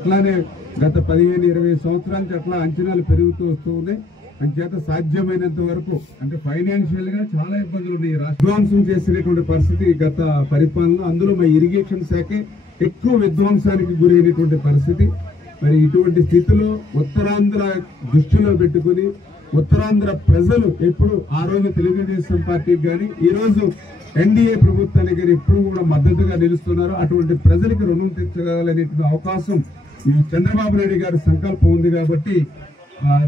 అట్లానే గత 15-20 సంవత్సరాల నుంచి అట్లా అంచనాలు పెరుగుతూ వస్తూ ఉన్నాయి. అంచేత సాధ్యమైనంత వరకు అంటే ఫైనాన్షియల్ గా చాలా ఇబ్బందులు ఉన్నాయి. విధ్వంసం చేసినటువంటి పరిస్థితి గత పరిపాలన, అందులో మా ఇరిగేషన్ శాఖ ఎక్కువ విధ్వంసానికి గురైనటువంటి పరిస్థితి. మరి ఇటువంటి స్థితిలో ఉత్తరాంధ్ర దృష్టిలో పెట్టుకుని ఉత్తరాంధ్ర ప్రజలు ఎప్పుడు ఆ రోజు తెలుగుదేశం పార్టీకి కానీ ఈ రోజు ఎన్డీఏ ప్రభుత్వానికి కానీ ఎప్పుడు కూడా మద్దతుగా నిలుస్తున్నారు. అటువంటి ప్రజలకు రుణం తీర్చగలనేటువంటి అవకాశం ఈ చంద్రబాబు నాయుడు గారి సంకల్పం ఉంది కాబట్టి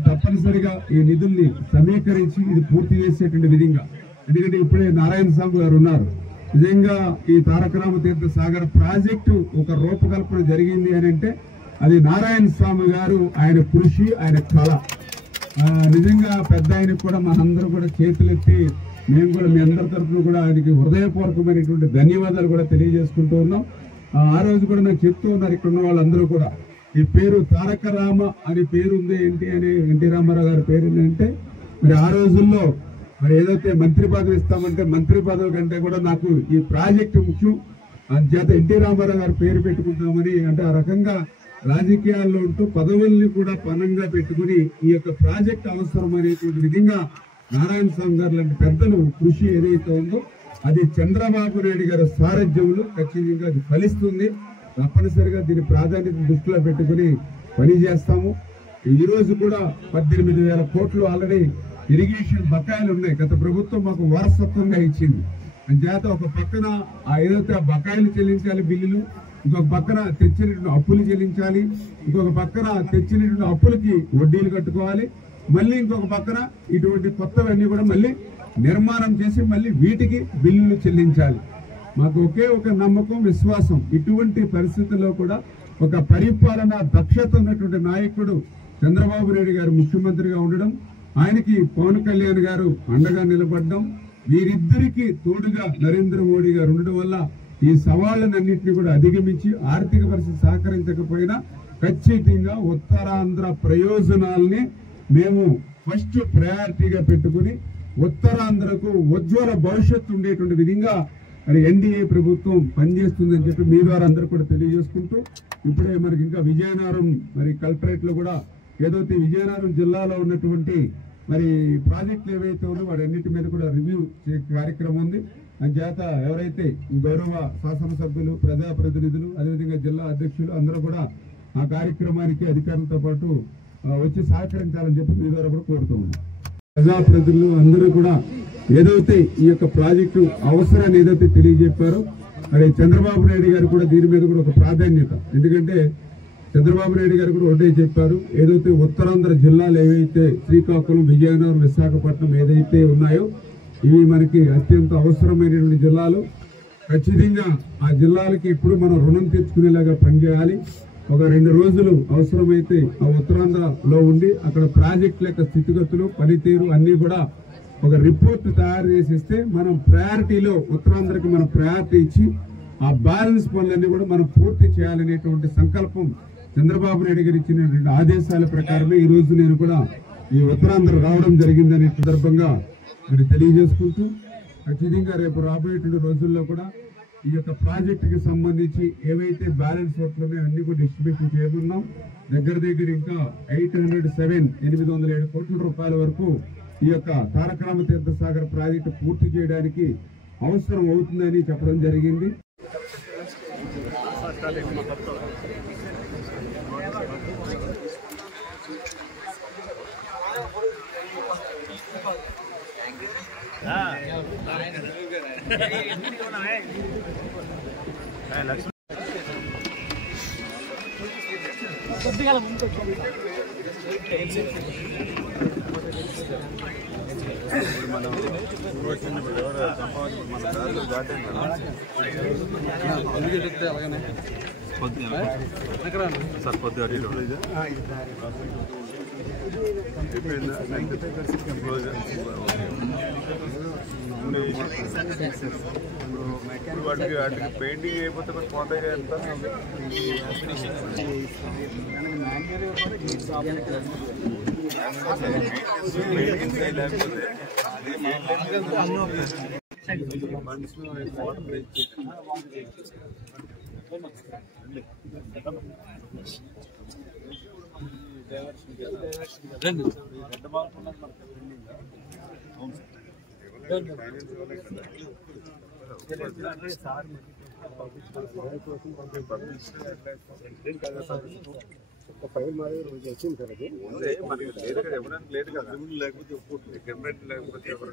తప్పనిసరిగా ఈ నిధుల్ని సమీకరించి ఇది పూర్తి చేసేటువంటి విధంగా, ఎందుకంటే ఇప్పుడే నారాయణ స్వామి గారు ఉన్నారు. నిజంగా ఈ తారక రామతీర్థ సాగర్ ప్రాజెక్టు ఒక రూపకల్పన జరిగింది అని అంటే అది నారాయణ స్వామి గారు, ఆయన కృషి, ఆయన కళ. నిజంగా పెద్ద ఆయనకు కూడా మనందరూ కూడా చేతులెత్తి మేము కూడా మీ అందరి తరఫున కూడా ఆయనకి హృదయపూర్వకమైనటువంటి ధన్యవాదాలు కూడా తెలియజేసుకుంటూ ఉన్నాం. ఆ రోజు కూడా నాకు చెప్తూ ఉన్నారు ఇక్కడ ఉన్న వాళ్ళందరూ కూడా, ఈ పేరు తారక రామ అని పేరు ఉంది ఏంటి అని, ఎన్టీ రామారావు గారి పేరు ఏంటంటే మరి ఆ రోజుల్లో మరి ఏదైతే మంత్రి పదవి ఇస్తామంటే మంత్రి పదవి కంటే కూడా నాకు ఈ ప్రాజెక్టు ముఖ్యం, అంచేత ఎన్టీ రామారావు గారి పేరు పెట్టుకుంటామని అంటే ఆ రకంగా రాజకీయాల్లో ఉంటూ పదవుల్ని కూడా పనంగా పెట్టుకుని ఈ యొక్క ప్రాజెక్ట్ అవసరం అనేటువంటి విధంగా నారాయణ స్వామి గారు లాంటి పెద్దలు కృషి ఏదైతే ఉందో అది చంద్రబాబు నాయుడు గారి సారథ్యంలో ఖచ్చితంగా అది ఫలిస్తుంది. తప్పనిసరిగా దీని ప్రాధాన్యత దృష్టిలో పెట్టుకుని పని చేస్తాము. ఈ రోజు కూడా 18,000 కోట్లు ఆల్రెడీ ఇరిగేషన్ బకాయిలు ఉన్నాయి. గత ప్రభుత్వం మాకు వారసత్వంగా ఇచ్చింది. అంచేత ఒక పక్కన ఏదైతే ఆ బకాయిలు చెల్లించాలి బిల్లులు, ఇంకొక పక్కన తెచ్చినటువంటి అప్పులు చెల్లించాలి, ఇంకొక పక్కన తెచ్చినటువంటి అప్పులకి వడ్డీలు కట్టుకోవాలి, మళ్ళీ ఇంకొక పక్కన ఇటువంటి కొత్తవన్నీ కూడా మళ్ళీ నిర్మాణం చేసి మళ్ళీ వీటికి బిల్లులు చెల్లించాలి. మాకు ఒకే ఒక నమ్మకం, విశ్వాసం, ఇటువంటి పరిస్థితుల్లో కూడా ఒక పరిపాలన దక్షత ఉన్నటువంటి నాయకుడు చంద్రబాబు నాయుడు గారు ముఖ్యమంత్రిగా ఉండడం, ఆయనకి పవన్ కళ్యాణ్ గారు అండగా నిలబడడం, వీరిద్దరికీ తోడుగా నరేంద్ర మోడీ గారు ఉండడం వల్ల ఈ సవాళ్లన్నింటినీ కూడా అధిగమించి ఆర్థిక పరిస్థితి సహకరించకపోయినా ఖచ్చితంగా ఉత్తరాంధ్ర ప్రయోజనాల్ని మేము ఫస్ట్ ప్రయారిటీగా పెట్టుకుని ఉత్తరాంధ్రకు ఉజ్వల భవిష్యత్తు ఉండేటువంటి విధంగా మరి ఎన్డీఏ ప్రభుత్వం పనిచేస్తుందని చెప్పి మీ ద్వారా అందరూ కూడా తెలియజేసుకుంటూ, ఇప్పుడే మనకి ఇంకా విజయనగరం మరి కలెక్టరేట్ లో కూడా ఏదైతే విజయనగరం జిల్లాలో ఉన్నటువంటి మరి ప్రాజెక్టులు ఏవైతే ఉన్నాయో వాటన్నిటి మీద కూడా రివ్యూ కార్యక్రమం ఉంది. అంచేత ఎవరైతే గౌరవ శాసనసభ్యులు, ప్రజాప్రతినిధులు, అదేవిధంగా జిల్లా అధ్యక్షులు అందరూ కూడా ఆ కార్యక్రమానికి అధికారులతో పాటు వచ్చి సహకరించాలని చెప్పి మీ ద్వారా కూడా కోరుతూ ఉన్నాం. ప్రజాప్రతినిధులు అందరూ కూడా ఏదైతే ఈ యొక్క ప్రాజెక్టు అవసరాన్ని ఏదైతే తెలియజెప్పారో మరి చంద్రబాబు నాయుడు గారు కూడా దీని మీద కూడా ఒక ప్రాధాన్యత, ఎందుకంటే చంద్రబాబు నాయుడు గారు కూడా ఒకటే చెప్పారు, ఏదైతే ఉత్తరాంధ్ర జిల్లాలు ఏవైతే శ్రీకాకుళం, విజయనగరం, విశాఖపట్నం ఏదైతే ఉన్నాయో ఇవి మనకి అత్యంత అవసరమైనటువంటి జిల్లాలు. ఖచ్చితంగా ఆ జిల్లాలకి ఇప్పుడు మనం రుణం తీర్చుకునేలాగా పనిచేయాలి. ఒక 2 రోజులు అవసరమైతే ఆ ఉత్తరాంధ్రలో ఉండి అక్కడ ప్రాజెక్టుల యొక్క స్థితిగతులు, పనితీరు అన్ని కూడా ఒక రిపోర్ట్ తయారు చేసిస్తే మనం ప్రయారిటీలో ఉత్తరాంధ్రకి మనం ప్రయారిటీ ఇచ్చి ఆ బ్యాలెన్స్ పనులన్నీ కూడా మనం పూర్తి చేయాలనేటువంటి సంకల్పం చంద్రబాబు నాయుడు గారు ఇచ్చినటువంటి ఆదేశాల ప్రకారమే ఈ రోజు నేను కూడా ఈ ఉత్తరాంధ్ర రావడం జరిగిందనే సందర్భంగా మరి తెలియజేసుకుంటూ, ఖచ్చితంగా రేపు రాబోయేటువంటి రోజుల్లో కూడా ఈ యొక్క ప్రాజెక్టుకి సంబంధించి ఏవైతే బ్యాలెన్స్ వర్క్లు ఉన్నాయో అన్ని కూడా డిస్ట్రిబ్యూషన్ చేయనున్నాం. దగ్గర ఇంకా 807 కోట్ల రూపాయల వరకు ఈ యొక్క తారక రామతీర్థ సాగర్ ప్రాజెక్టు పూర్తి చేయడానికి అవసరం అవుతుందని చెప్పడం జరిగింది. మనం సార్ పొద్దుగా వాటికి పెయింటింగ్ అయిపోతే పోతాయి ఎంత లేకపోతే ఫైల్ మాది రోజు వచ్చింది సార్ అది మనకి లేదు కదా, ఇవ్వడానికి లేదు కదా, లేకపోతే అగ్రిమెంట్ లేకపోతే ఎవరు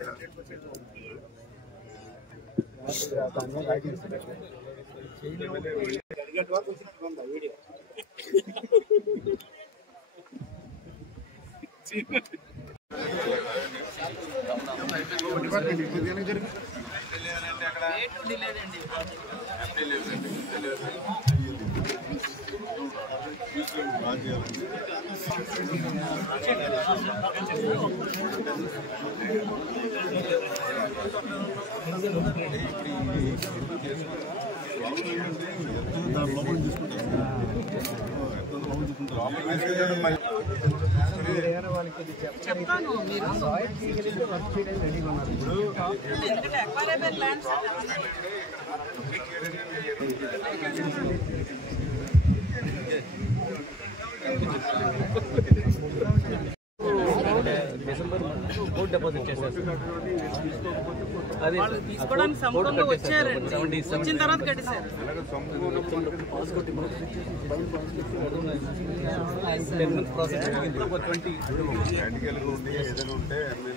చెప్తాను మీరు వర్క్ చేయడానికి రెడీగా ఉన్నారు ఎందుకంటే అక్వైరబుల్ ల్యాండ్స్ డిసెంబర్ కోర్టు డిపాజిట్ చేశారు అది తీసుకోవడానికి సముఖంగా వచ్చారండి, వచ్చిన తర్వాత కట్టేశారు.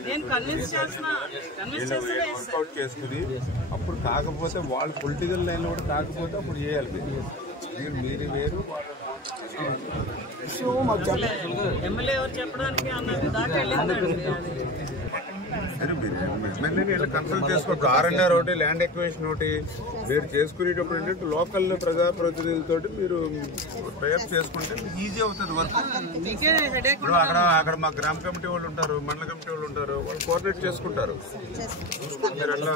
నేను కన్విన్స్ వర్కౌట్ చేసుకుని అప్పుడు కాకపోతే వాళ్ళు పొలిటికల్ లైన్ కూడా కాకపోతే అప్పుడు చేయాలి. మీరు వేరు ఎమ్మెల్యే ఎవరు చెప్పడానికి అన్నది దాకా వెళ్ళిందండి. సరే మీరు ఎమ్మెల్యేని కన్సల్ట్ చేసుకోవచ్చు. R&R ఒకటి, ల్యాండ్ ఎక్విజిషన్ ఒకటి మీరు చేసుకునేటప్పుడు ఏంటంటే లోకల్ ప్రజాప్రతినిధులతో మీరు టైప్ చేసుకుంటే ఈజీ అవుతుంది వర్క్. ఇప్పుడు అక్కడ మా గ్రామ కమిటీ వాళ్ళు ఉంటారు, మండల కమిటీ వాళ్ళు ఉంటారు, వాళ్ళు కోఆర్డినేట్ చేసుకుంటారు. చూసుకుంటే మీరు అట్లా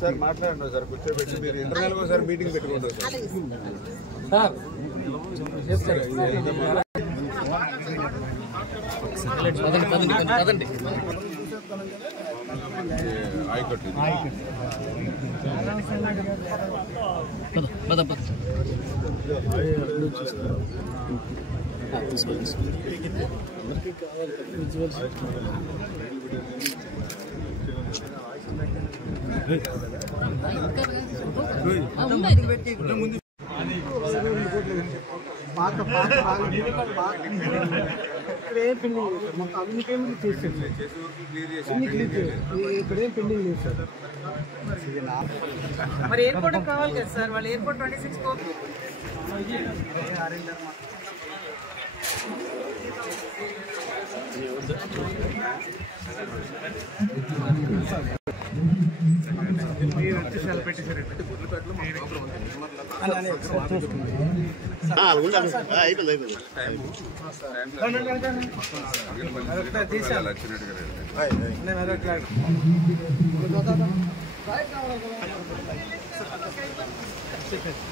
సార్ మాట్లాడండి సార్, కూర్చోబెట్టి మీరు ఇంటర్నల్ గా సార్ మీటింగ్ పెట్టుకుంటారు సార్. ఆయకట్టు ఇక్కడేం పెండింగ్ లేదు సార్, మొత్తం అన్ని పేమెంట్ చేసేది ఇక్కడేం పెండింగ్ లేదు సార్. మరి ఎయిర్పోర్ట్ కావాలి కదా సార్, వాళ్ళు ఎయిర్పోర్ట్ 26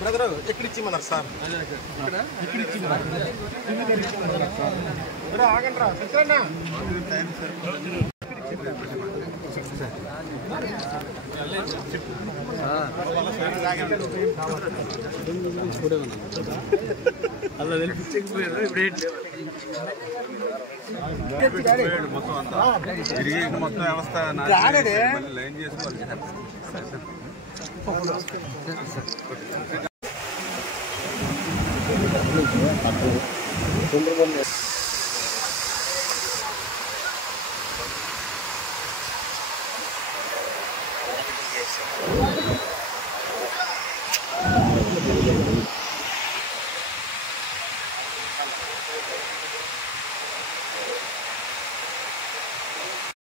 బ్రదర్ ఎక్కడిచ్చిమన్నారు సార్, ఆగండి రా సత్యన్నా. అలా తెలిపించకపోయారు ఇప్పుడేంటి మొత్తం అంతా ఇరిగేషన్ మొత్తం వ్యవస్థ లైన్ చేసుకోవాలి. సుందరబన్